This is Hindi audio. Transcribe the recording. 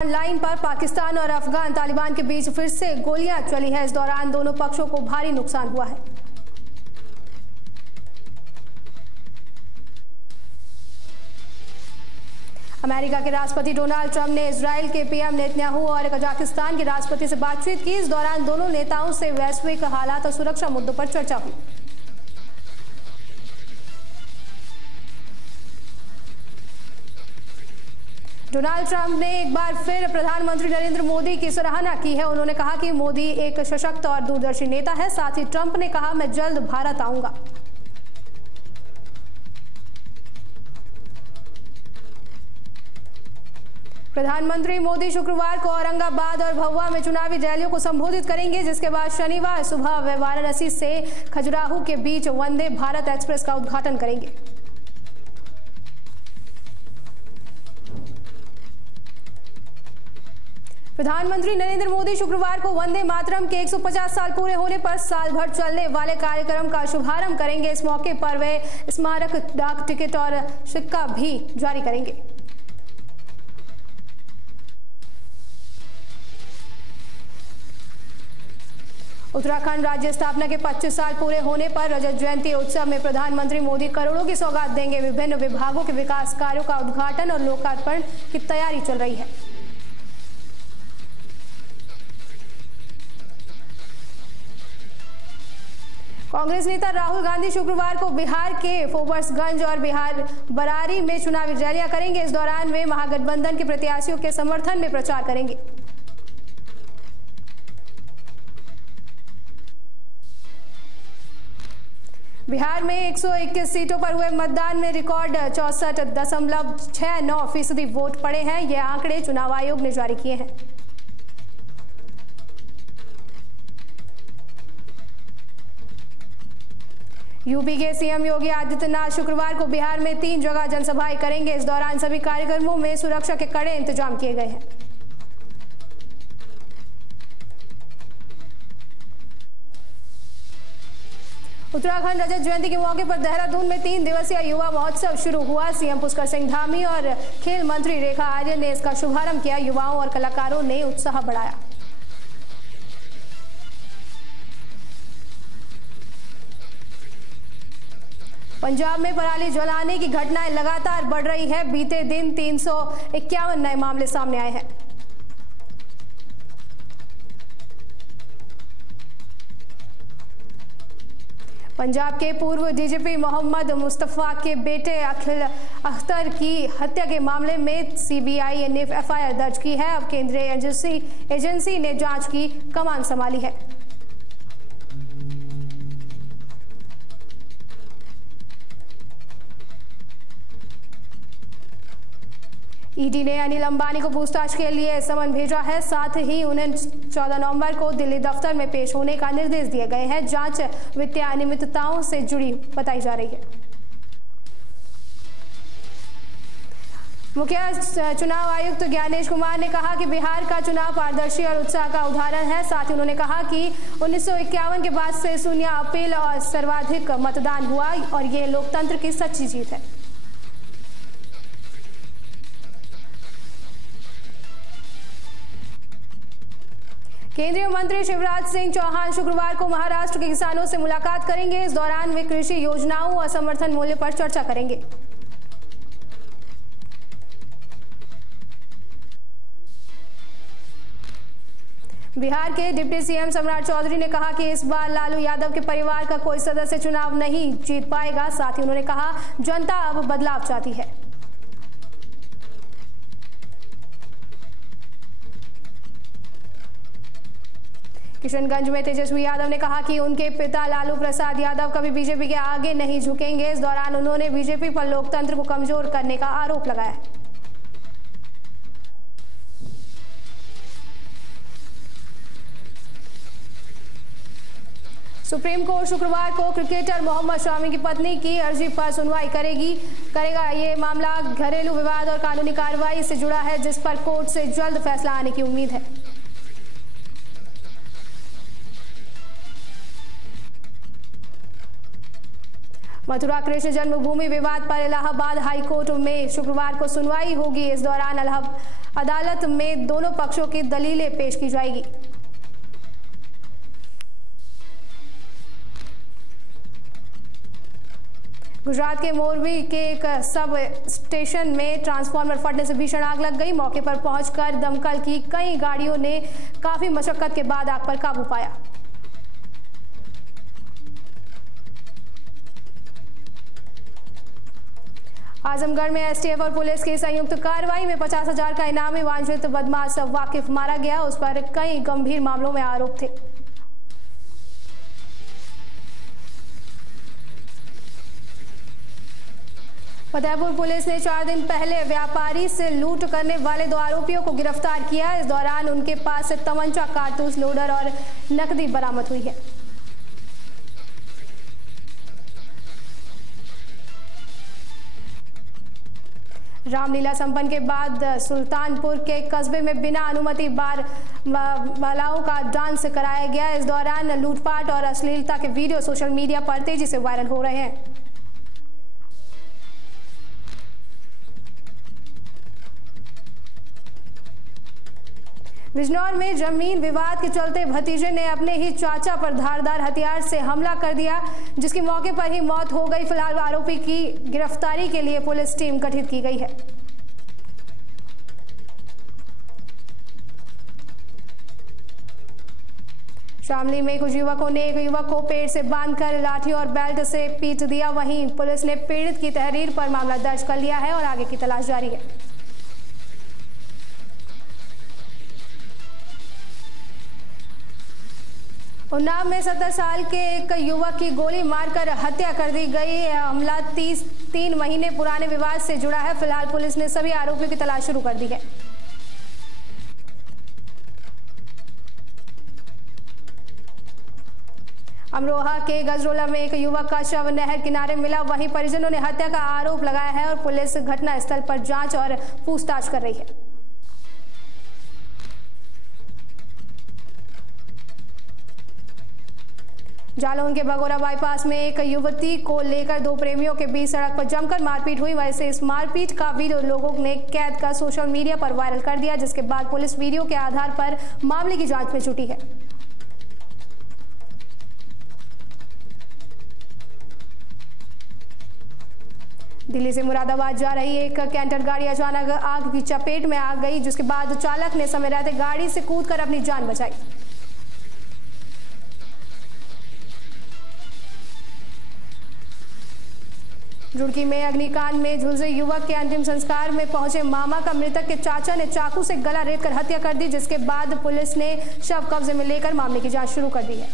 लाइन पर पाकिस्तान और अफगान तालिबान के बीच फिर से गोलियां चली है। इस दौरान दोनों पक्षों को भारी नुकसान हुआ है। अमेरिका के राष्ट्रपति डोनाल्ड ट्रंप ने इजराइल के पीएम नेतन्याहू और कजाकिस्तान के राष्ट्रपति से बातचीत की। इस दौरान दोनों नेताओं से वैश्विक हालात और सुरक्षा मुद्दों पर चर्चा हुई। डोनाल्ड ट्रंप ने एक बार फिर प्रधानमंत्री नरेंद्र मोदी की सराहना की है। उन्होंने कहा कि मोदी एक सशक्त और दूरदर्शी नेता है। साथ ही ट्रंप ने कहा, मैं जल्द भारत आऊंगा। प्रधानमंत्री मोदी शुक्रवार को औरंगाबाद और भभुआ में चुनावी रैलियों को संबोधित करेंगे, जिसके बाद शनिवार सुबह वे वाराणसी से खजुराहो के बीच वंदे भारत एक्सप्रेस का उद्घाटन करेंगे। प्रधानमंत्री नरेंद्र मोदी शुक्रवार को वंदे मातरम के 150 साल पूरे होने पर साल भर चलने वाले कार्यक्रम का शुभारंभ करेंगे। इस मौके पर वे स्मारक डाक टिकट और सिक्का भी जारी करेंगे। उत्तराखंड राज्य स्थापना के 25 साल पूरे होने पर रजत जयंती उत्सव में प्रधानमंत्री मोदी करोड़ों की सौगात देंगे। विभिन्न विभागों के विकास कार्यों का उद्घाटन और लोकार्पण की तैयारी चल रही है। कांग्रेस नेता राहुल गांधी शुक्रवार को बिहार के फोबर्सगंज और बिहार बरारी में चुनावी रैलियां करेंगे। इस दौरान वे महागठबंधन के प्रत्याशियों के समर्थन में प्रचार करेंगे। बिहार में 121 सीटों पर हुए मतदान में रिकॉर्ड 64.69% वोट पड़े हैं। ये आंकड़े चुनाव आयोग ने जारी किए हैं। यूपी के सीएम योगी आदित्यनाथ शुक्रवार को बिहार में 3 जगह जनसभाएं करेंगे। इस दौरान सभी कार्यक्रमों में सुरक्षा के कड़े इंतजाम किए गए हैं। उत्तराखंड रजत जयंती के मौके पर देहरादून में 3 दिवसीय युवा महोत्सव शुरू हुआ। सीएम पुष्कर सिंह धामी और खेल मंत्री रेखा आर्य ने इसका शुभारंभ किया। युवाओं और कलाकारों ने उत्साह बढ़ाया। पंजाब में पराली जलाने की घटनाएं लगातार बढ़ रही है। बीते दिन 351 नए मामले सामने आए हैं। पंजाब के पूर्व डीजीपी मोहम्मद मुस्तफा के बेटे अखिल अख्तर की हत्या के मामले में सीबीआई ने एफआईआर दर्ज की है। अब केंद्रीय एजेंसी ने जांच की कमान संभाली है। ईडी ने अनिल अंबानी को पूछताछ के लिए समन भेजा है। साथ ही उन्हें 14 नवंबर को दिल्ली दफ्तर में पेश होने का निर्देश दिए गए हैं। जांच वित्तीय अनियमितताओं से जुड़ी बताई जा रही है। मुख्य चुनाव आयुक्त ज्ञानेश कुमार ने कहा कि बिहार का चुनाव पारदर्शी और उत्साह का उदाहरण है। साथ ही उन्होंने कहा कि 1951 के बाद से शून्य अपील और सर्वाधिक मतदान हुआ और ये लोकतंत्र की सच्ची जीत है। केंद्रीय मंत्री शिवराज सिंह चौहान शुक्रवार को महाराष्ट्र के किसानों से मुलाकात करेंगे। इस दौरान वे कृषि योजनाओं और समर्थन मूल्य पर चर्चा करेंगे। बिहार के डिप्टी सीएम सम्राट चौधरी ने कहा कि इस बार लालू यादव के परिवार का कोई सदस्य चुनाव नहीं जीत पाएगा। साथ ही उन्होंने कहा, जनता अब बदलाव चाहती है। किशनगंज में तेजस्वी यादव ने कहा कि उनके पिता लालू प्रसाद यादव कभी बीजेपी के आगे नहीं झुकेंगे। इस दौरान उन्होंने बीजेपी पर लोकतंत्र को कमजोर करने का आरोप लगाया। सुप्रीम कोर्ट शुक्रवार को क्रिकेटर मोहम्मद शमी की पत्नी की अर्जी पर सुनवाई करेगा। ये मामला घरेलू विवाद और कानूनी कार्रवाई से जुड़ा है, जिस पर कोर्ट से जल्द फैसला आने की उम्मीद है। मथुरा कृष्ण जन्मभूमि विवाद पर इलाहाबाद हाईकोर्ट में शुक्रवार को सुनवाई होगी। इस दौरान अदालत में दोनों पक्षों की दलीलें पेश की जाएगी। गुजरात के मोरबी के एक सब स्टेशन में ट्रांसफार्मर फटने से भीषण आग लग गई। मौके पर पहुंचकर दमकल की कई गाड़ियों ने काफी मशक्कत के बाद आग पर काबू पाया। आजमगढ़ में एसटीएफ और पुलिस की संयुक्त कार्रवाई में 50,000 का इनामी वांछित बदमाश वाकिफ मारा गया। उस पर कई गंभीर मामलों में आरोप थे। फतेहपुर पुलिस ने 4 दिन पहले व्यापारी से लूट करने वाले 2 आरोपियों को गिरफ्तार किया। इस दौरान उनके पास से तमंचा, कारतूस, लोडर और नकदी बरामद हुई है। रामलीला संपन्न के बाद सुल्तानपुर के कस्बे में बिना अनुमति बालाओं का डांस कराया गया। इस दौरान लूटपाट और अश्लीलता के वीडियो सोशल मीडिया पर तेजी से वायरल हो रहे हैं। बिजनौर में जमीन विवाद के चलते भतीजे ने अपने ही चाचा पर धारदार हथियार से हमला कर दिया, जिसकी मौके पर ही मौत हो गई। फिलहाल आरोपी की गिरफ्तारी के लिए पुलिस टीम गठित की गई है। शामली में कुछ युवकों ने एक युवक को पेड़ से बांधकर लाठी और बेल्ट से पीट दिया। वहीं पुलिस ने पीड़ित की तहरीर पर मामला दर्ज कर लिया है और आगे की तलाश जारी है। उन्नाव में 70 साल के एक युवक की गोली मारकर हत्या कर दी गई। हमला 3 महीने पुराने विवाद से जुड़ा है। फिलहाल पुलिस ने सभी आरोपियों की तलाश शुरू कर दी है। अमरोहा के गजरोला में एक युवक का शव नहर किनारे मिला। वहीं परिजनों ने हत्या का आरोप लगाया है और पुलिस घटनास्थल पर जांच और पूछताछ कर रही है। जालौन के भगोरा बाईपास में एक युवती को लेकर 2 प्रेमियों के बीच सड़क पर जमकर मारपीट हुई। वैसे इस मारपीट का वीडियो लोगों ने कैद कर सोशल मीडिया पर वायरल कर दिया, जिसके बाद पुलिस वीडियो के आधार पर मामले की जांच में जुटी है। दिल्ली से मुरादाबाद जा रही एक कैंटर गाड़ी अचानक आग की चपेट में आ गई, जिसके बाद चालक ने समय रहते गाड़ी से कूदकर अपनी जान बचाई। रुड़की में अग्निकांड में झुलसे युवक के अंतिम संस्कार में पहुंचे मामा का मृतक के चाचा ने चाकू से गला रेतकर हत्या कर दी, जिसके बाद पुलिस ने शव कब्जे में लेकर मामले की जांच शुरू कर दी है।